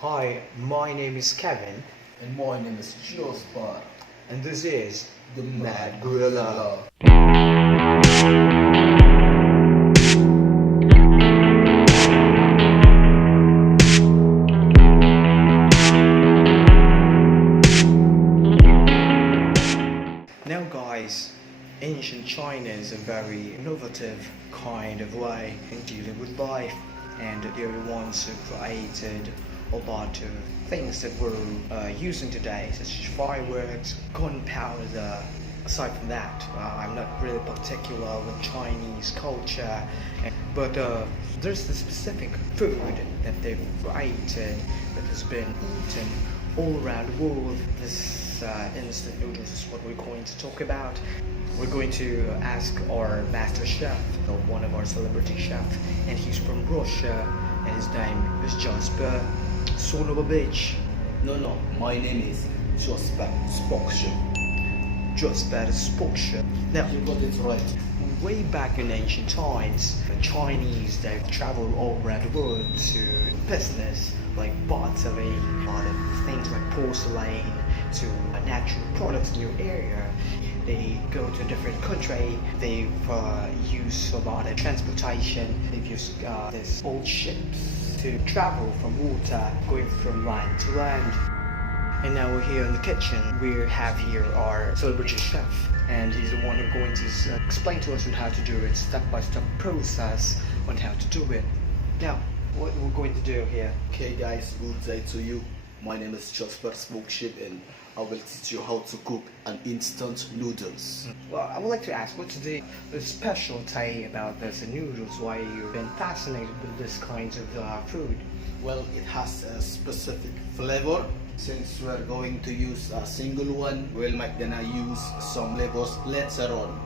Hi, my name is Kevin, And my name is Jaspar. and this is The Mad Gorilla. Now, guys, ancient China is a very innovative kind of way in dealing with life, and they're the ones who created a lot of things that we're using today, such as fireworks, gunpowder. Aside from that, I'm not really particular with Chinese culture, but there's the specific food that they've created that has been eaten all around the world. This instant noodles is what we're going to talk about. We're going to ask our master chef, one of our celebrity chefs, and he's from Russia, and his name is Jaspar. Son of a bitch. No, my name is Jaspar Spukshiv. Jaspar Spukshiv. Now, You got it right. way back in ancient times, the Chinese, they traveled all around the world to business, like pottery, a lot of things like porcelain, to natural products in your area. They go to a different country, they've used a lot of transportation, they've used these old ships to travel from water, going from land to land. And now we're here in the kitchen. We have here our celebrity chef, and he's the one who's going to explain to us on how to do it, step-by-step process on how to do it. Now, what we're going to do here. Okay guys, good day to you. My name is Jaspar Spukshiv and I will teach you how to cook an instant noodles. Well, I would like to ask, what's the specialty about this noodles? Why you've been fascinated with this kind of food? Well, it has a specific flavor. Since we're going to use a single one, we're not gonna use some flavors later on.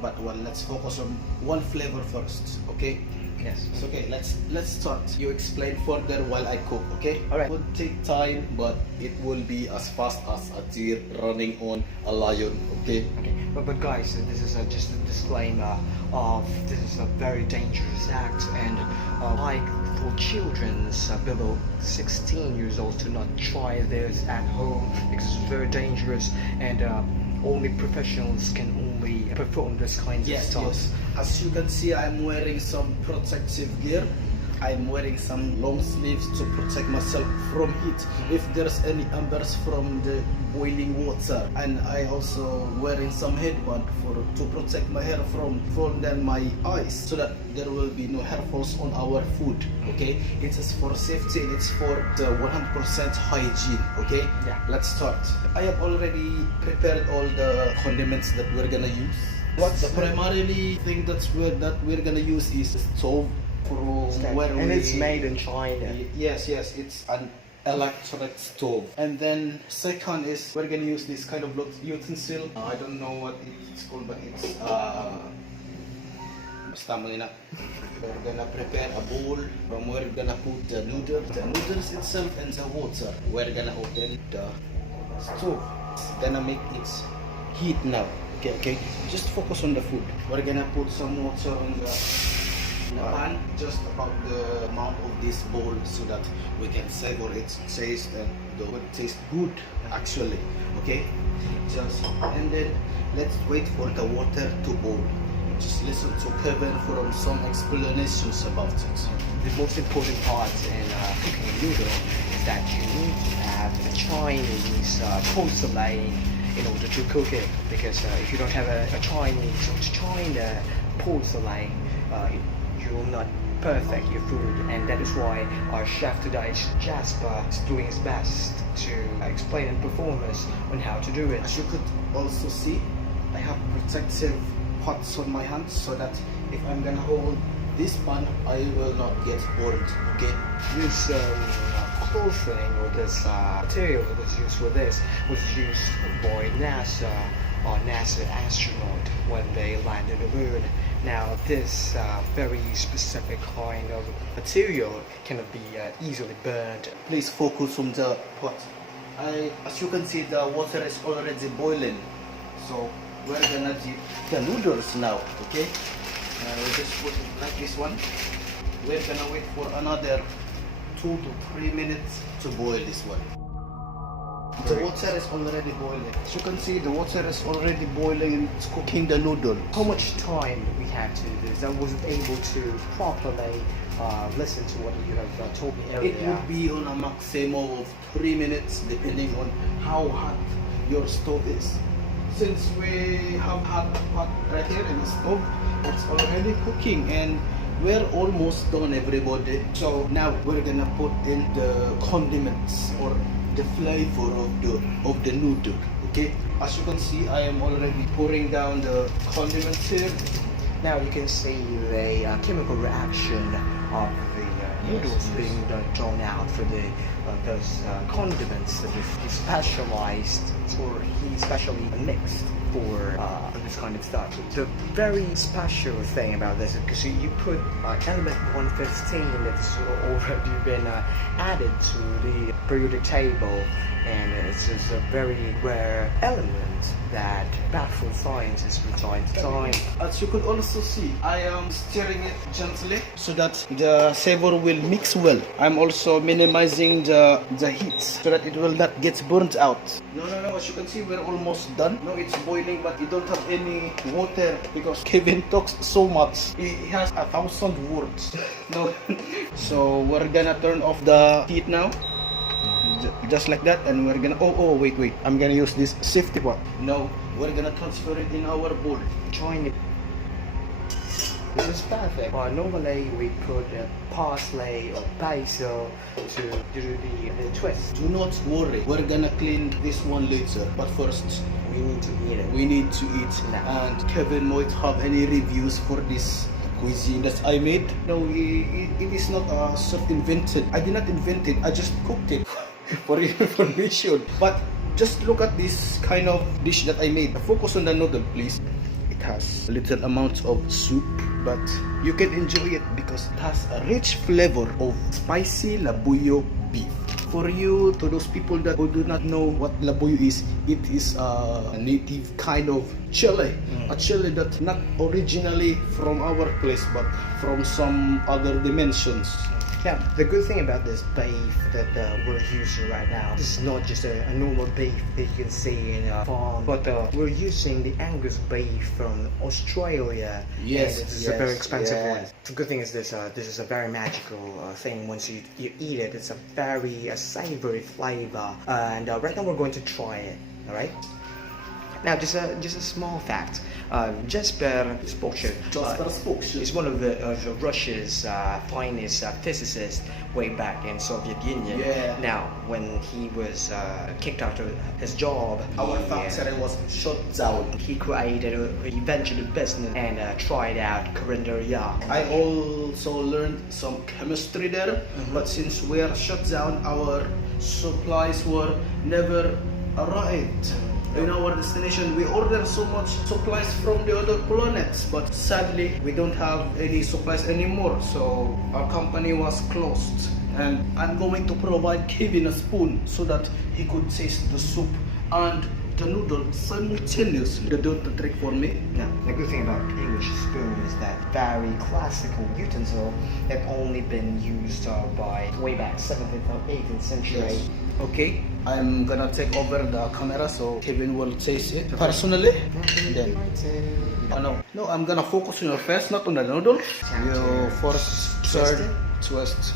But well, let's focus on one flavor first, okay? Yes. So, okay, let's start. You explain further while I cook, okay? All right. It would take time, but it will be as fast as a deer running on a lion, okay? Okay, but guys, this is just a disclaimer of this is a very dangerous act, and like for children below 16 years old to not try this at home because it's very dangerous, and only professionals can only perform this kind of stuff. Yes. As you can see, I'm wearing some protective gear. I'm wearing some long sleeves to protect myself from heat if there's any embers from the boiling water, and I also wearing some headband to protect my hair from falling down my eyes, so that there will be no hair falls on our food. Okay, it is for safety and it's for the 100% hygiene. Okay, Yeah. Let's start. I have already prepared all the condiments that we're gonna use. What's The primarily thing that we're gonna use is stove. And it's made in China. Yes, it's an electric stove. And then second is we're gonna use this kind of utensil. I don't know what it's called, but it's basta mo na. We're gonna prepare a bowl from where we're gonna put the noodles itself and the water. We're gonna open the stove. It's gonna make its heat now. Okay. Just focus on the food. We're gonna put some water on the pan, just about the amount of this bowl, so that we can savor its taste and the would taste good actually. Okay, and then let's wait for the water to boil. Just listen to Kevin for some explanations about it. The most important part in cooking a noodle is that you need to have a Chinese porcelain in order to cook it, because if you don't have a Chinese or China porcelain, you will not perfect your food, and that is why our chef today, Jaspar, is doing his best to explain and perform us on how to do it. As you could also see, I have protective pots on my hands, so that if I'm gonna hold this pan, I will not get burned. Okay. This clothing or this material that was used for this was used by NASA or NASA astronaut when they landed on the moon. Now this very specific kind of material cannot be easily burned. Please focus on the pot. As you can see, the water is already boiling, so we're gonna dip the noodles now. Okay, we just put it like this one. We're gonna wait for another 2 to 3 minutes to boil this one. The water is already boiling. As you can see, the water is already boiling. It's cooking the noodle. How much time do we have to do this? I wasn't able to properly listen to what you have told me earlier. It would be on a maximum of 3 minutes depending on how hot your stove is. Since we have hot pot right here in the stove, it's already cooking and we're almost done, everybody. So now we're gonna put in the condiments or the flavor of the noodle. Okay, as you can see, I am already pouring down the condiments here. Now you can see the chemical reaction of the noodles being drawn out for those condiments that he specialized, or he specially mixed for this kind of stuff. The very special thing about this is because you put element 115 that's already been added to the periodic table, and it's just a very rare element that baffles scientists from time to time. As you could also see, I am stirring it gently so that the savor will mix well. I'm also minimizing the heat so that it will not get burnt out. No, as you can see, we're almost done. No, it's boiling, but you don't have any water because Kevin talks so much. He has 1,000 words. No. So we're gonna turn off the heat now. Just like that, and we're gonna wait, I'm gonna use this safety pot. No, we're gonna transfer it in our bowl. Join it. This is perfect. Normally we put parsley or basil to do the twist. Do not worry, we're gonna clean this one later, but first we need to eat it. We need to eat now. And Kevin might have any reviews for this cuisine that I made. No, it is not self-invented. I did not invent it, I just cooked it. For your information. But just look at this kind of dish that I made. Focus on the noodle, please. It has little amounts of soup, but you can enjoy it because it has a rich flavor of spicy labuyo beef. For you, to those people that who do not know what labuyo is, it is a native kind of chili. A chili that not originally from our place, but from some other dimensions. Yeah, the good thing about this beef that we're using right now, this is not just a normal beef that you can see in a farm, but we're using the Angus beef from Australia. Yes, and it's a very expensive one. The good thing is this is a very magical thing. Once you eat it, it's a very savory flavor, and right now we're going to try it. All right. Now, just a small fact. Jaspar Spukshiv is one of Russia's finest physicists way back in Soviet Union. Yeah. Now, when he was kicked out of his job, our factory was shut down. He he ventured a business and tried out culinary. I also learned some chemistry there, but since we are shut down, our supplies were never arrived. In our destination, we order so much supplies from the other planets, but sadly we don't have any supplies anymore, so our company was closed. And I'm going to provide Kevin a spoon so that he could taste the soup and the noodle simultaneously. You do the trick for me. Now, the good thing about English spoon is that very classical utensil that only been used by way back 7th or 18th century. Yes. Okay, I'm gonna take over the camera so Kevin will taste it personally. Then, no, I'm gonna focus on your face, not on the noodle. You first twist.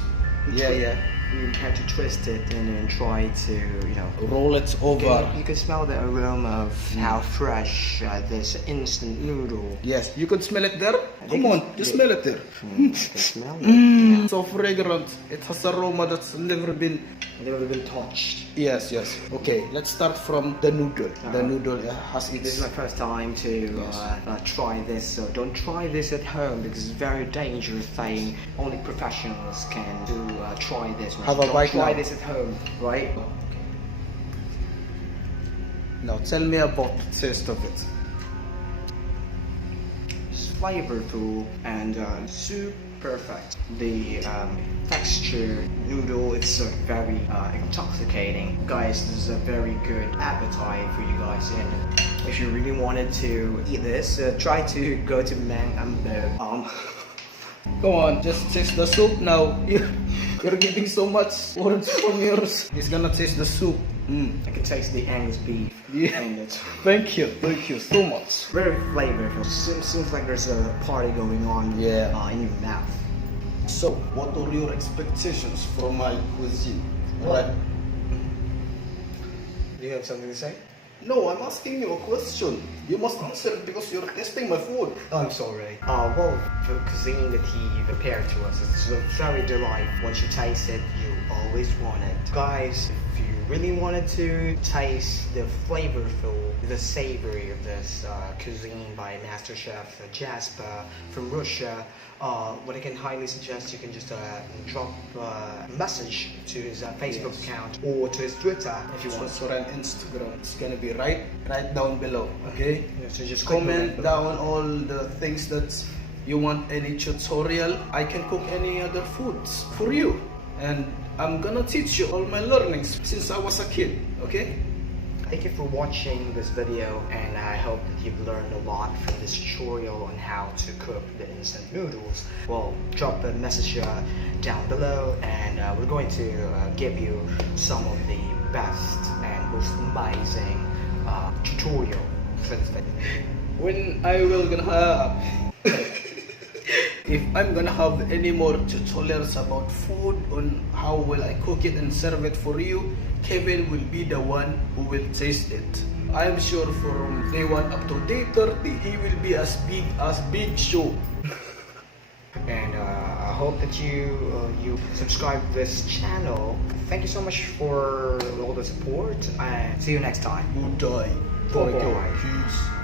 Yeah. You have to twist it and then try to, roll it over. You can smell the aroma of how fresh this instant noodle. Yes, you can smell it there. Come on, just smell it there. You can smell it. So fragrant. It has aroma that's never been touched. Yes. Okay, let's start from the noodle. The noodle has its... This is my first time to try this, so don't try this at home because it's a very dangerous thing. Only professionals can try this. Have a bite now. Try this at home, right? Now tell me about the taste of it. It's flavorful and soup perfect. The texture noodle, it's very intoxicating. Guys, this is a very good appetite for you guys, and if you really wanted to eat this, try to go to Mang. Go on, just taste the soup now. You're getting so much words from yours. He's gonna taste the soup. I can taste the Angus beef. Yeah. And it's Thank you so much. very flavorful. Seems like there's a party going on in your mouth. So, what are your expectations from my cuisine? Right. Do you have something to say? No, I'm asking you a question. You must answer it because you're testing my food. Oh, I'm sorry. Well, the cuisine that he prepared to us is very delightful. Once you taste it, you always want it. Guys, if you really wanted to taste the flavorful, the savory of this cuisine by Master Chef Jaspar from Russia, what I can highly suggest, you can just drop a message to his Facebook account or to his Twitter if you want. For an Instagram, it's gonna be right down below. Okay. Yeah, so just click Comment on down all the things that you want, any tutorial. I can cook any other foods for you, and I'm gonna teach you all my learnings since I was a kid. Okay. Thank you for watching this video, and I hope that you've learned a lot from this tutorial on how to cook the instant noodles. Well, drop a message down below, and we're going to give you some of the best and most amazing tutorial for this video. When I will gonna have if I'm gonna have any more tutorials about food on how will I cook it and serve it for you, Kevin will be the one who will taste it. I am sure from day 1 up to day 30 he will be as big as Big Show. And I hope that you subscribe to this channel. Thank you so much for all the support, and see you next time. You die. Bye-bye. Peace.